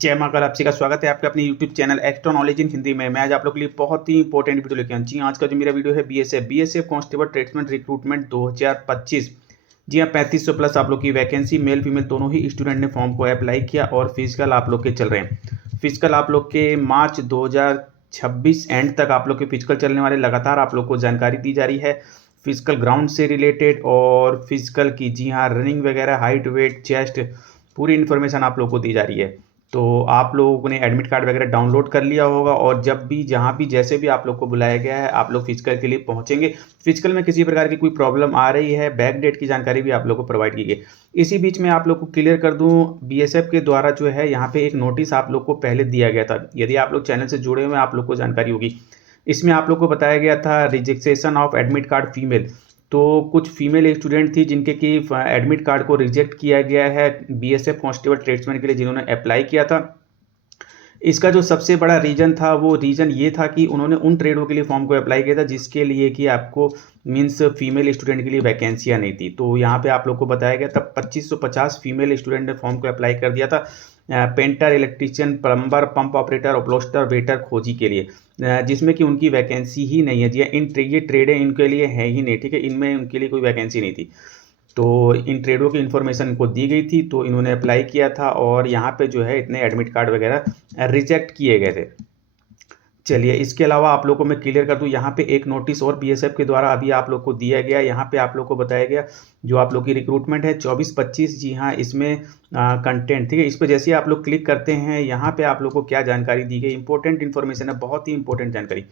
जय माँ कल आपसी का स्वागत है आपके अपने YouTube channel extra knowledge in Hindi में। मैं आज आप लोग के लिए बहुत ही इंपॉर्टेंट वीडियो लेके आया हूँ। जी आज का जो मेरा वीडियो है बीएसएफ कांस्टेबल ट्रेड्समैन रिक्रूटमेंट 2025। जी हाँ 3500 प्लस आप लोग की वैकेंसी, मेल फीमेल दोनों ही स्टूडेंट ने फॉर्म को अप्लाई किया और फिजिकल आप लोग के चल रहे हैं। फिजिकल आप लोग के मार्च 2026 एंड तक आप लोग के फिजिकल चलने वाले, लगातार आप लोग को जानकारी दी जा रही है फिजिकल ग्राउंड से रिलेटेड और फिजिकल की। जी हाँ रनिंग वगैरह, हाइट, वेट, चेस्ट, पूरी इन्फॉर्मेशन आप लोग को दी जा रही है। तो आप लोगों ने एडमिट कार्ड वगैरह डाउनलोड कर लिया होगा और जब भी जहाँ भी जैसे भी आप लोग को बुलाया गया है आप लोग फिजिकल के लिए पहुंचेंगे। फिजिकल में किसी प्रकार की कोई प्रॉब्लम आ रही है, बैक डेट की जानकारी भी आप लोग को प्रोवाइड की गई। इसी बीच में आप लोग को क्लियर कर दूं, बीएसएफ के द्वारा जो है यहाँ पे एक नोटिस आप लोग को पहले दिया गया था। यदि आप लोग चैनल से जुड़े हुए हैं आप लोग को जानकारी होगी। इसमें आप लोग को बताया गया था rejection of admit card female. तो कुछ फीमेल स्टूडेंट थी जिनके कि एडमिट कार्ड को रिजेक्ट किया गया है बीएसएफ कांस्टेबल ट्रेड्समैन के लिए, जिन्होंने अप्लाई किया था। इसका जो सबसे बड़ा रीज़न था वो रीज़न ये था कि उन्होंने उन ट्रेडों के लिए फॉर्म को अप्लाई किया था जिसके लिए कि आपको मींस फीमेल स्टूडेंट के लिए वैकेंसियाँ नहीं थी। तो यहाँ पे आप लोग को बताया गया तब 2550 फीमेल स्टूडेंट ने फॉर्म को अप्लाई कर दिया था painter, electrician, plumber, pump operator, upholsterer, waiter, खोजी के लिए, जिसमें कि उनकी वैकेंसी ही नहीं है। जी ये ट्रेडें इनके लिए है ही नहीं, ठीक है, इनमें उनके लिए कोई वैकेंसी नहीं थी। तो इन ट्रेडों की इन्फॉर्मेशन इनको दी गई थी तो इन्होंने अप्लाई किया था और यहाँ पे जो है इतने एडमिट कार्ड वगैरह रिजेक्ट किए गए थे। चलिए इसके अलावा आप लोगों को मैं क्लियर कर दूं, यहाँ पे एक नोटिस और बीएसएफ के द्वारा अभी आप लोग को दिया गया। यहाँ पे आप लोग को बताया गया जो आप लोग की रिक्रूटमेंट है 24-25। जी हाँ इसमें कंटेंट, ठीक है, इस पर जैसे आप लोग क्लिक करते हैं यहाँ पे आप लोग को क्या जानकारी दी गई, इंपॉर्टेंट इन्फॉर्मेशन है, बहुत ही इंपॉर्टेंट जानकारी।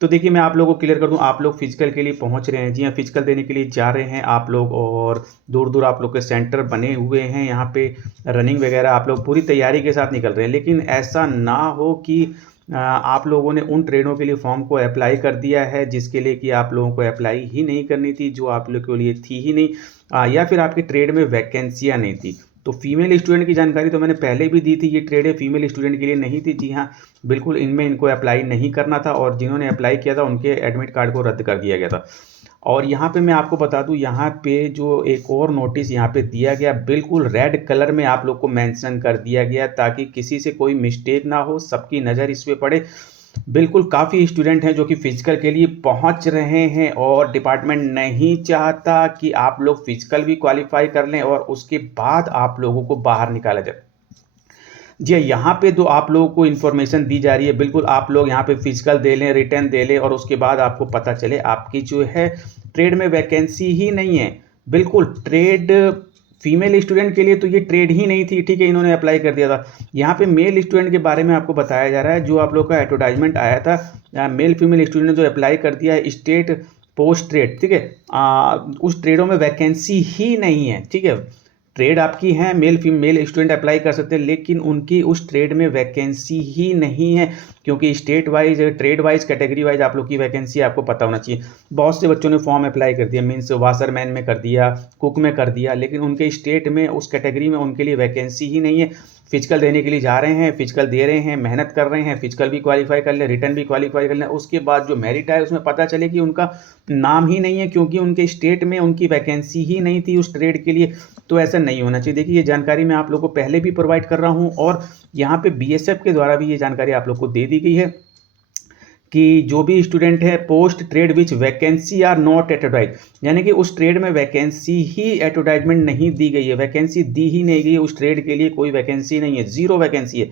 तो देखिए मैं आप लोगों को क्लियर कर दूं, आप लोग फिजिकल के लिए पहुंच रहे हैं। जी हाँ फिजिकल देने के लिए जा रहे हैं आप लोग और दूर दूर आप लोग के सेंटर बने हुए हैं। यहाँ पे रनिंग वगैरह आप लोग पूरी तैयारी के साथ निकल रहे हैं। लेकिन ऐसा ना हो कि आप लोगों ने उन ट्रेडों के लिए फॉर्म को अप्लाई कर दिया है जिसके लिए कि आप लोगों को अप्लाई ही नहीं करनी थी, जो आप लोग के लिए थी ही नहीं, या फिर आपकी ट्रेड में वैकेंसियाँ नहीं थी। तो फीमेल स्टूडेंट की जानकारी तो मैंने पहले भी दी थी, ये ट्रेड फीमेल स्टूडेंट के लिए नहीं थी। जी हाँ बिल्कुल इनमें इनको अप्लाई नहीं करना था और जिन्होंने अप्लाई किया था उनके एडमिट कार्ड को रद्द कर दिया गया था। और यहाँ पे मैं आपको बता दूँ, यहाँ पे जो एक और नोटिस यहाँ पे दिया गया बिल्कुल रेड कलर में आप लोग को मेंशन कर दिया गया ताकि किसी से कोई मिस्टेक ना हो, सबकी नज़र इस पे पड़े। बिल्कुल काफ़ी स्टूडेंट हैं जो कि फिजिकल के लिए पहुंच रहे हैं और डिपार्टमेंट नहीं चाहता कि आप लोग फिजिकल भी क्वालिफाई कर लें और उसके बाद आप लोगों को बाहर निकाला जाए। जी यहाँ पे जो आप लोगों को इन्फॉर्मेशन दी जा रही है, बिल्कुल आप लोग यहाँ पे फिजिकल दे लें, रिटर्न दे लें और उसके बाद आपको पता चले आपकी जो है ट्रेड में वैकेंसी ही नहीं है। बिल्कुल ट्रेड फीमेल स्टूडेंट के लिए तो ये ट्रेड ही नहीं थी, ठीक है, इन्होंने अप्लाई कर दिया था। यहाँ पे मेल स्टूडेंट के बारे में आपको बताया जा रहा है, जो आप लोग का एडवर्टाइजमेंट आया था, मेल फीमेल स्टूडेंट ने जो अप्लाई कर दिया है स्टेट पोस्ट ट्रेड, ठीक है, उस ट्रेडों में वैकेंसी ही नहीं है। ठीक है, ट्रेड आपकी है, मेल फीमेल स्टूडेंट अप्लाई कर सकते हैं लेकिन उनकी उस ट्रेड में वैकेंसी ही नहीं है, क्योंकि state wise, trade wise, category wise आप लोग की वैकेंसी आपको पता होना चाहिए। बहुत से बच्चों ने फॉर्म अप्लाई कर दिया, मीन्स वाशरमैन में कर दिया, कुक में कर दिया, लेकिन उनके स्टेट में उस कैटेगरी में उनके लिए वैकेंसी ही नहीं है। फिजिकल देने के लिए जा रहे हैं, फिजिकल दे रहे हैं, मेहनत कर रहे हैं, फिजिकल भी क्वालिफाई कर ले, रिटर्न भी क्वालिफाई कर लें, उसके बाद जो मेरिट है उसमें पता चले कि उनका नाम ही नहीं है क्योंकि उनके स्टेट में उनकी वैकेंसी ही नहीं थी उस ट्रेड के लिए। तो ऐसा नहीं होना चाहिए। देखिए ये जानकारी मैं आप लोगों को पहले भी प्रोवाइड कर रहा हूं और यहाँ पे बीएसएफ के द्वारा भी ये जानकारी आप लोग को दे दी गई है कि जो भी स्टूडेंट है post trade which vacancy are not advertise, यानी कि उस ट्रेड में वैकेंसी ही एडवर्टाइजमेंट नहीं दी गई है, वैकेंसी दी ही नहीं गई, उस ट्रेड के लिए कोई वैकेंसी नहीं है, जीरो वैकेंसी है।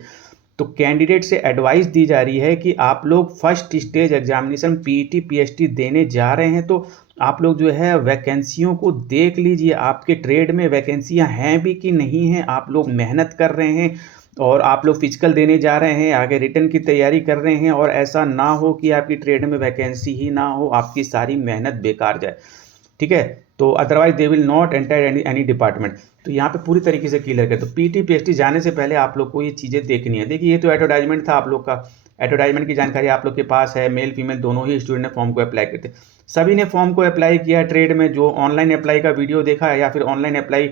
तो कैंडिडेट से एडवाइस दी जा रही है कि आप लोग first stage examination PET PhD देने जा रहे हैं तो आप लोग जो है वैकेंसियों को देख लीजिए, आपके ट्रेड में वैकेंसियां हैं भी कि नहीं हैं, आप लोग मेहनत कर रहे हैं और आप लोग फिजिकल देने जा रहे हैं, आगे रिटर्न की तैयारी कर रहे हैं और ऐसा ना हो कि आपकी ट्रेड में वैकेंसी ही ना हो, आपकी सारी मेहनत बेकार जाए। ठीक है, तो otherwise they will not enter any department. तो यहाँ पे पूरी तरीके से क्लियर कर, तो पीटी पीएचडी जाने से पहले आप लोग को ये चीज़ें देखनी है। देखिए ये तो एडवर्टाइजमेंट था आप लोग का, एडवर्टाइजमेंट की जानकारी आप लोग के पास है, मेल फीमेल दोनों ही स्टूडेंट ने फॉर्म को अप्लाई करते, सभी ने फॉर्म को अप्लाई किया ट्रेड में। जो ऑनलाइन अप्लाई का वीडियो देखा है या फिर ऑनलाइन अप्लाई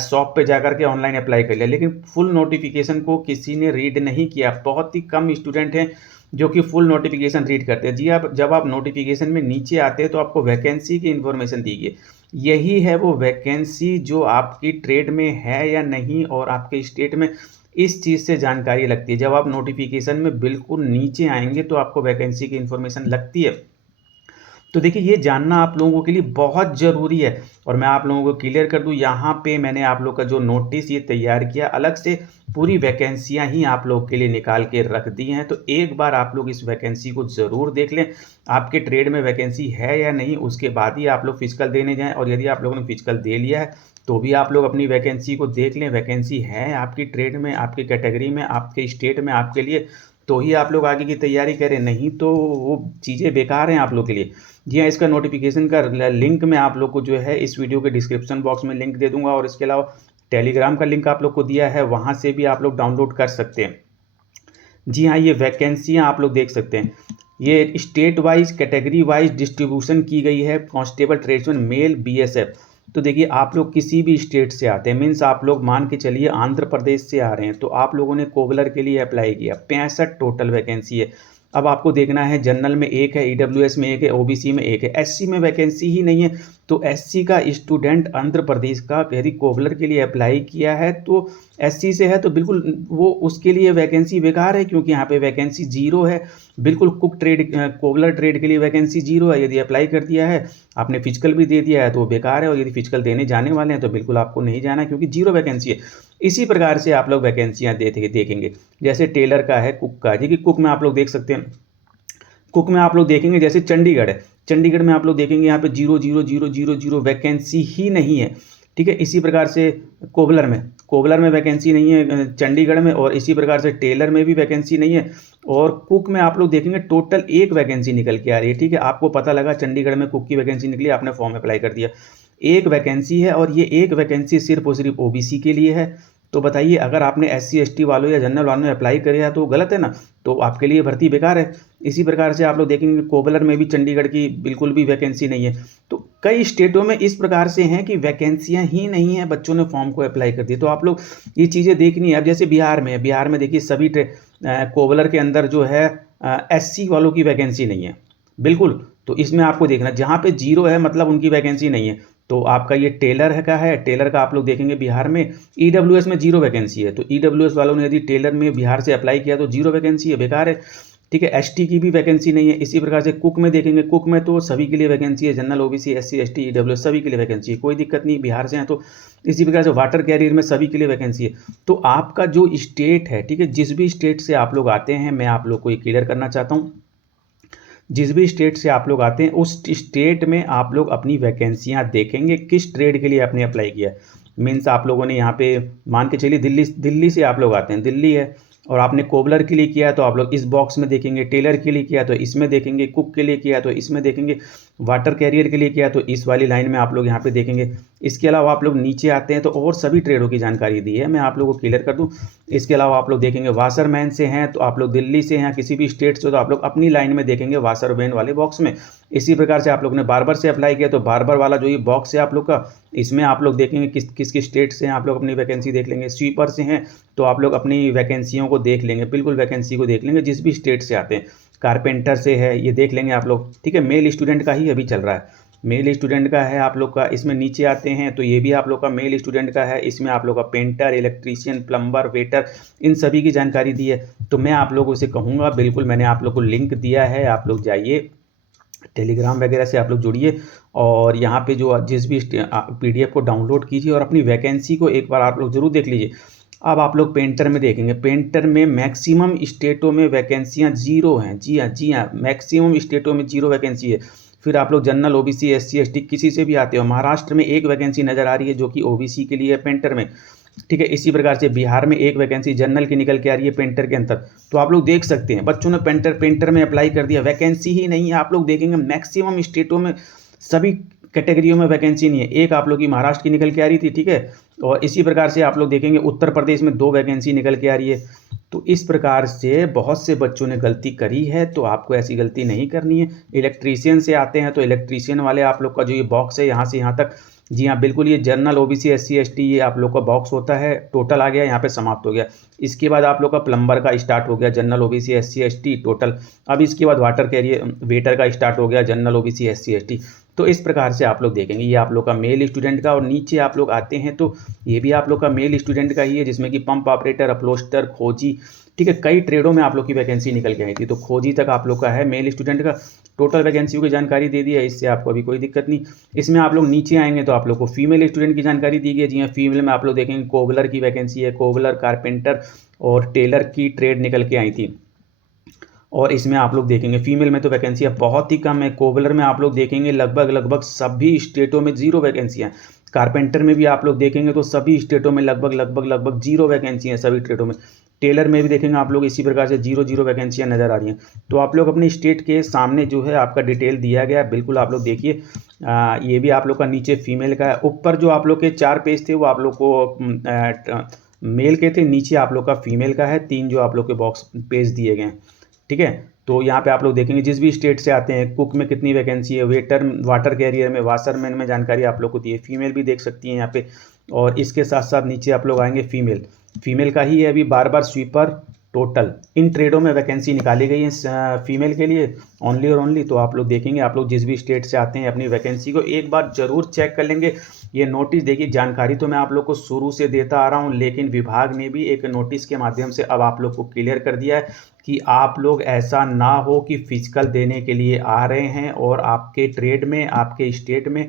शॉप पे जाकर के ऑनलाइन अप्लाई कर लिया, लेकिन फुल नोटिफिकेशन को किसी ने रीड नहीं किया। बहुत ही कम स्टूडेंट हैं जो कि फुल नोटिफिकेशन रीड करते हैं। जी आप जब आप नोटिफिकेशन में नीचे आते हैं तो आपको वैकेंसी की इन्फॉर्मेशन दी गई, यही है वो वैकेंसी जो आपकी ट्रेड में है या नहीं और आपके स्टेट में इस चीज़ से जानकारी लगती है। जब आप नोटिफिकेशन में बिल्कुल नीचे आएंगे तो आपको वैकेंसी की इन्फॉर्मेशन लगती है। तो देखिए ये जानना आप लोगों के लिए बहुत ज़रूरी है। और मैं आप लोगों को क्लियर कर दूं, यहाँ पे मैंने आप लोग का जो नोटिस ये तैयार किया, अलग से पूरी वैकेंसियाँ ही आप लोग के लिए निकाल के रख दी हैं। तो एक बार आप लोग इस वैकेंसी को ज़रूर देख लें। आपके ट्रेड में वैकेंसी है या नहीं, उसके बाद ही आप लोग फिजिकल देने जाएँ। और यदि आप लोगों ने फिजिकल दे लिया है तो भी आप लोग अपनी वैकेंसी को देख लें। वैकेंसी है आपकी ट्रेड में, आपकी कैटेगरी में, आपके स्टेट में आपके लिए, तो ही आप लोग आगे की तैयारी करें, नहीं तो वो चीज़ें बेकार हैं आप लोग के लिए। जी हाँ, इसका नोटिफिकेशन का लिंक मैं आप लोग को जो है इस वीडियो के डिस्क्रिप्शन बॉक्स में लिंक दे दूंगा। और इसके अलावा टेलीग्राम का लिंक आप लोग को दिया है, वहाँ से भी आप लोग डाउनलोड कर सकते हैं। जी हाँ, ये वैकेंसियाँ आप लोग देख सकते हैं। ये state wise category wise distribution की गई है। Constable tradesman male BSF. तो देखिए आप लोग किसी भी स्टेट से आते हैं, मीन्स आप लोग मान के चलिए आंध्र प्रदेश से आ रहे हैं, तो आप लोगों ने कोबलर के लिए अप्लाई किया। 65 टोटल वैकेंसी है। अब आपको देखना है, जनरल में एक है, ईडब्ल्यूएस में एक है, ओबीसी में एक है, एससी में वैकेंसी ही नहीं है। तो एससी का स्टूडेंट आंध्र प्रदेश का यदि कोबलर के लिए अप्लाई किया है तो एससी से है तो बिल्कुल वो उसके लिए वैकेंसी बेकार है, क्योंकि यहाँ पे वैकेंसी जीरो है। बिल्कुल कुक ट्रेड कोबलर ट्रेड के लिए वैकेंसी जीरो है। यदि अप्लाई कर दिया है, आपने फिजिकल भी दे दिया है तो वो बेकार है। और यदि फिजिकल देने जाने वाले हैं तो बिल्कुल आपको नहीं जाना है, क्योंकि जीरो वैकेंसी है। इसी प्रकार से आप लोग वैकेंसियाँ देखेंगे। जैसे टेलर का है, कुक का, देखिए कुक में आप लोग देख सकते हैं। कुक में आप लोग देखेंगे जैसे चंडीगढ़ है, चंडीगढ़ में आप लोग देखेंगे यहाँ पे 00000 वैकेंसी ही नहीं है। ठीक है, इसी प्रकार से कोबलर में वैकेंसी नहीं है चंडीगढ़ में, और इसी प्रकार से टेलर में भी वैकेंसी नहीं है। और कुक में आप लोग देखेंगे टोटल एक वैकेंसी निकल के आ रही है। ठीक है, आपको पता लगा चंडीगढ़ में कुक की वैकेंसी निकली, आपने फॉर्म अप्लाई कर दिया, एक वैकेंसी है। और ये एक वैकेंसी सिर्फ और सिर्फ ओबीसी के लिए है। तो बताइए, अगर आपने एससी एसटी वालों या जनरल वालों ने अप्लाई किया तो गलत है ना, तो आपके लिए भर्ती बेकार है। इसी प्रकार से आप लोग देखेंगे कोबलर में भी चंडीगढ़ की बिल्कुल भी वैकेंसी नहीं है। तो कई स्टेटों में इस प्रकार से हैं कि वैकेंसियां ही नहीं है, बच्चों ने फॉर्म को अप्लाई कर दिया। तो आप लोग ये चीज़ें देखनी है। अब जैसे बिहार में, देखिए सभी कोबलर के अंदर जो है एससी वालों की वैकेंसी नहीं है बिल्कुल। तो इसमें आपको देखना, जहाँ पे जीरो है मतलब उनकी वैकेंसी नहीं है। तो आपका ये टेलर है, टेलर का आप लोग देखेंगे बिहार में ईडब्ल्यूएस में जीरो वैकेंसी है। तो ईडब्ल्यूएस वालों ने यदि टेलर में बिहार से अप्लाई किया तो जीरो वैकेंसी है, बेकार है। ठीक है, एसटी की भी वैकेंसी नहीं है। इसी प्रकार से कुक में देखेंगे, कुक में तो सभी के लिए वैकेंसी है, general OBC SC ST EWS सभी के लिए वैकेंसी है, कोई दिक्कत नहीं, बिहार से हैं तो। इसी प्रकार से वाटर कैरियर में सभी के लिए वैकेंसी है। तो आपका जो स्टेट है, ठीक है, जिस भी स्टेट से आप लोग आते हैं, मैं आप लोग को ये क्लियर करना चाहता हूँ, जिस भी स्टेट से आप लोग आते हैं उस स्टेट में आप लोग अपनी वैकेंसियां देखेंगे, किस ट्रेड के लिए आपने अप्लाई किया। मीन्स आप लोगों ने यहाँ पे मान के चलिए दिल्ली से आप लोग आते हैं, दिल्ली है, और आपने कोबलर के लिए किया है तो आप लोग इस बॉक्स में देखेंगे, टेलर के लिए किया तो इसमें देखेंगे, कुक के लिए किया तो इसमें देखेंगे, वाटर कैरियर के लिए किया तो इस वाली लाइन में आप लोग यहाँ पे देखेंगे। इसके अलावा आप लोग नीचे आते हैं तो और सभी ट्रेडों की जानकारी दी है, मैं आप लोगों को क्लियर कर दूं। इसके अलावा आप लोग देखेंगे वाशरमैन से हैं तो आप लोग दिल्ली से हैं, किसी भी स्टेट से, तो आप लोग अपनी लाइन में देखेंगे वाशरमैन वाले बॉक्स में। इसी प्रकार से आप लोग ने बार्बर से अप्लाई किया तो बार्बर वाला जो ये बॉक्स है आप लोग का, इसमें आप लोग देखेंगे किस स्टेट से हैं, आप लोग अपनी वैकेंसी देख लेंगे। स्वीपर से हैं तो आप लोग अपनी वैकेंसियों को देख लेंगे, बिल्कुल वैकेंसी को देख लेंगे जिस भी स्टेट से आते हैं। कारपेंटर से है, ये देख लेंगे आप लोग। ठीक है, मेल स्टूडेंट का ही अभी चल रहा है, मेल स्टूडेंट का है आप लोग का। इसमें नीचे आते हैं तो ये भी आप लोग का मेल स्टूडेंट का है। इसमें आप लोग का पेंटर, इलेक्ट्रीशियन, प्लम्बर, वेटर, इन सभी की जानकारी दी है। तो मैं आप लोगों से कहूँगा, बिल्कुल मैंने आप लोग को लिंक दिया है, आप लोग जाइए टेलीग्राम वगैरह से आप लोग जुड़िए, और यहाँ पे जो जिस भी पीडीएफ को डाउनलोड कीजिए और अपनी वैकेंसी को एक बार आप लोग जरूर देख लीजिए। अब आप लोग पेंटर में देखेंगे, पेंटर में मैक्सिमम स्टेटों में वैकेंसियाँ जीरो हैं। जी हाँ, मैक्सिमम स्टेटों में जीरो वैकेंसी है। फिर आप लोग जनरल ओबीसी एससी एसटी किसी से भी आते हो, महाराष्ट्र में एक वैकेंसी नज़र आ रही है जो कि ओबीसी के लिए है पेंटर में। ठीक है, इसी प्रकार से बिहार में एक वैकेंसी जनरल की निकल के आ रही है पेंटर के अंदर। तो आप लोग देख सकते हैं बच्चों ने पेंटर में अप्लाई कर दिया, वैकेंसी ही नहीं है। आप लोग देखेंगे मैक्सिमम स्टेटों में सभी कैटेगरियों में वैकेंसी नहीं है। एक आप लोग की महाराष्ट्र की निकल के आ रही थी, ठीक है, और इसी प्रकार से आप लोग देखेंगे उत्तर प्रदेश में 2 वैकेंसी निकल के आ रही है। तो इस प्रकार से बहुत से बच्चों ने गलती करी है, तो आपको ऐसी गलती नहीं करनी है। इलेक्ट्रीशियन से आते हैं तो इलेक्ट्रीशियन वाले आप लोग का जो ये बॉक्स है यहाँ से यहाँ तक, जी हाँ, बिल्कुल ये जनरल ओबीसी एससी एसटी ये आप लोग का बॉक्स होता है, टोटल आ गया, यहाँ पे समाप्त हो गया। इसके बाद आप लोग का प्लम्बर का स्टार्ट हो गया, general OBC SC ST total. अब इसके बाद वाटर कैरियर वेटर का स्टार्ट हो गया, जनरल ओबीसी एससी एसटी। तो इस प्रकार से आप लोग देखेंगे, ये आप लोग का मेल स्टूडेंट का, और नीचे आप लोग आते हैं तो ये भी आप लोग का मेल स्टूडेंट का ही है, जिसमें कि पंप ऑपरेटर, अपलोस्टर, खोजी, ठीक है, कई ट्रेडों में आप लोग की वैकेंसी निकल के आई थी। तो खोजी तक आप लोग का है मेल स्टूडेंट का। टोटल वैकेंसियों की जानकारी दे दी है, इससे आपको अभी कोई दिक्कत नहीं। इसमें आप लोग नीचे आएंगे तो आप लोग को फीमेल स्टूडेंट की जानकारी दी गई है। जी हाँ, फीमेल में आप लोग देखेंगे कोबलर की वैकेंसी है, कोबलर, कारपेंटर और टेलर की ट्रेड निकल के आई थी। और इसमें आप लोग देखेंगे फीमेल में तो वैकेंसियाँ बहुत ही कम है। कोबलर में आप लोग देखेंगे लगभग सभी स्टेटों में 0 वैकेंसियाँ। कारपेंटर में भी आप लोग देखेंगे तो सभी स्टेटों में लगभग 0 वैकेंसियाँ हैं सभी ट्रेडों में। टेलर में भी देखेंगे आप लोग इसी प्रकार से 0 वैकेंसियाँ नज़र आ रही हैं। तो आप लोग अपने स्टेट के सामने जो है आपका डिटेल दिया गया है, बिल्कुल आप लोग देखिए। ये भी आप लोग का नीचे फीमेल का है। ऊपर जो आप लोग के 4 पेज थे वो आप लोग को मेल के थे, नीचे आप लोग का फीमेल का है। 3 जो आप लोग के बॉक्स पेज दिए गए हैं, ठीक है। तो यहाँ पे आप लोग देखेंगे जिस भी स्टेट से आते हैं, कुक में कितनी वैकेंसी है, वेटर, वाटर कैरियर में, वाशरमैन में जानकारी आप लोग को दी है। फीमेल भी देख सकती हैं यहाँ पे। और इसके साथ साथ नीचे आप लोग आएंगे फीमेल का ही है अभी बार स्वीपर टोटल। इन ट्रेडों में वैकेंसी निकाली गई है फीमेल के लिए ओनली और ओनली। तो आप लोग देखेंगे, आप लोग जिस भी स्टेट से आते हैं अपनी वैकेंसी को एक बार जरूर चेक कर लेंगे। ये नोटिस देखिए, जानकारी तो मैं आप लोग को शुरू से देता आ रहा हूँ, लेकिन विभाग ने भी एक नोटिस के माध्यम से अब आप लोग को क्लियर कर दिया है कि आप लोग ऐसा ना हो कि फिजिकल देने के लिए आ रहे हैं और आपके ट्रेड में, आपके स्टेट में,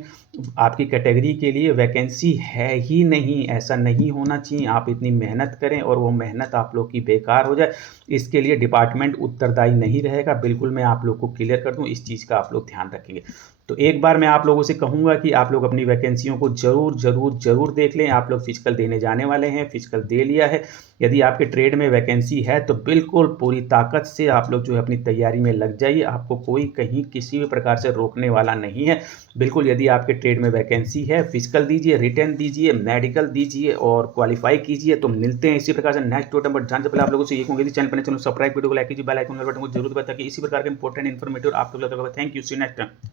आपकी कैटेगरी के लिए वैकेंसी है ही नहीं। ऐसा नहीं होना चाहिए। आप इतनी मेहनत करें और वो मेहनत आप लोग की बेकार हो जाए, इसके लिए डिपार्टमेंट उत्तरदायी नहीं रहेगा। बिल्कुल मैं आप लोग को क्लियर कर दूं, इस चीज़ का आप लोग ध्यान रखेंगे। तो एक बार मैं आप लोगों से कहूँगा कि आप लोग अपनी वैकेंसियों को जरूर देख लें। आप लोग फिजिकल देने जाने वाले हैं, फिजिकल दे लिया है। यदि आपके ट्रेड में वैकेंसी है तो बिल्कुल पूरी ताकत से आप लोग जो है अपनी तैयारी में लग जाइए। आपको कोई कहीं किसी भी प्रकार से रोकने वाला नहीं है। बिल्कुल, यदि आपके ट्रेड में वैकेंसी है, फिजिकल दीजिए, रिटर्न दीजिए, मेडिकल दीजिए और क्वालिफाई कीजिए। तो मिलते हैं इसी प्रकार से नेक्स्ट टोटम। बट जान से पहले आप लोगों से ये कहूँगी, चैनल पर सब्सक्राइब, वीडियो को लाइक कीजिए, बेल आइकन बटन को जरूर बता कि इसी प्रकार के इंपॉर्टेंट इन्फॉर्मेटिव आप लोग। Thank you, see next time.